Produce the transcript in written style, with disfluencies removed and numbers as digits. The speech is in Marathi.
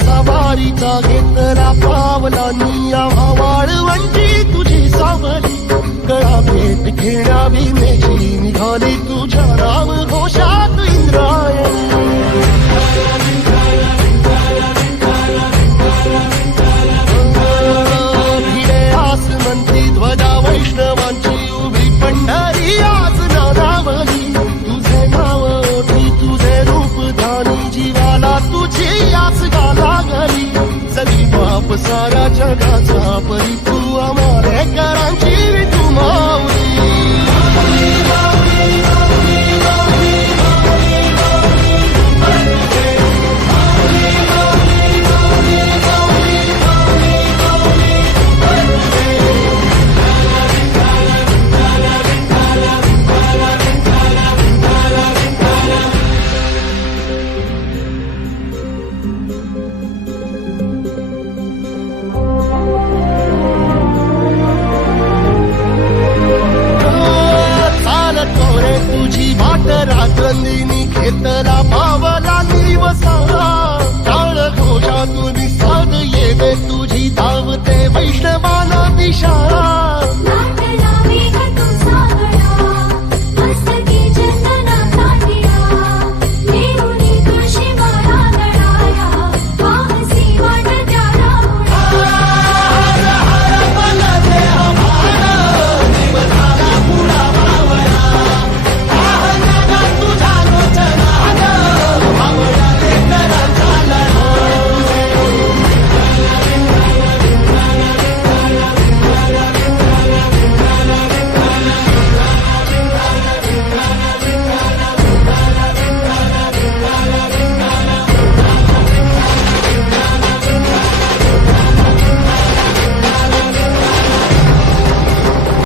सवारीचा घेतला पावलांनी आम्हा वाळवंटी तुझी सावली गळा भेट घेण्या भीमेची निघाली तुझ्या नाव घोषात इंद्रायणी भिडे आसमंती ध्वजा वैष्णवांची उभी पंढरी आज नानावली तुझे नाव ओठी तुझे रूप धानी जीवाला तुझी आस गा लागली सगळी बाप सारा जगाचा परिपूर्ण